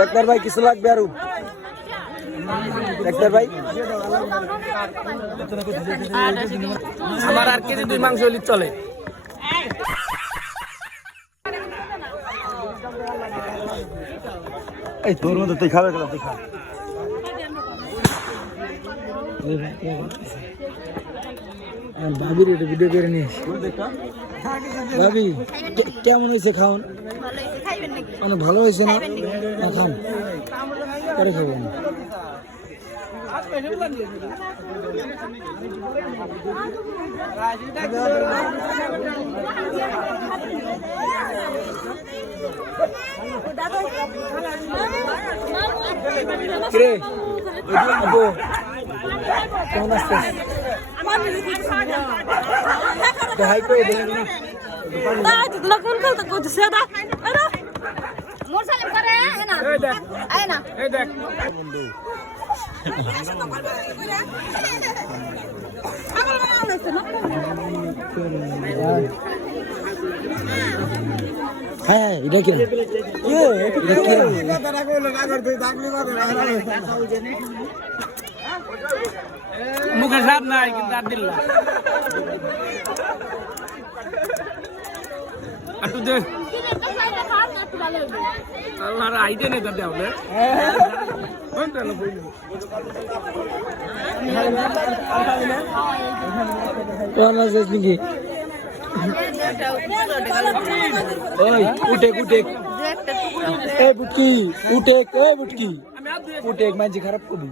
doctor ভাই কিছু লাগবে আরো ডাক্তার ভাই আমার আর কেজি 2 মাংস হলি চলে এই তোর মধ্যে তুই খাবে গেল তুই খা ভাবির এটা ভিডিও করে নিস ভাবি কেমন হয়েছে খাওয়ান অনেক ভালো হয়েছে না খান পরে খাবেন কেমন আসছিস হাই করে দেখি লগন খেলতে করতেছে না আরে মোর সালাম করে না এই না এই দেখ হ্যাঁ এটা কি মুখে সাপ নাই কিন্তু আর দিল একটু দে আল্লাহর আইডিয়া নেই তাতে হবে নাকি ওই উঠেক উঠেক এ বুটকি উঠেক এ বুটকি উঠেক মাঝে খারাপ করবি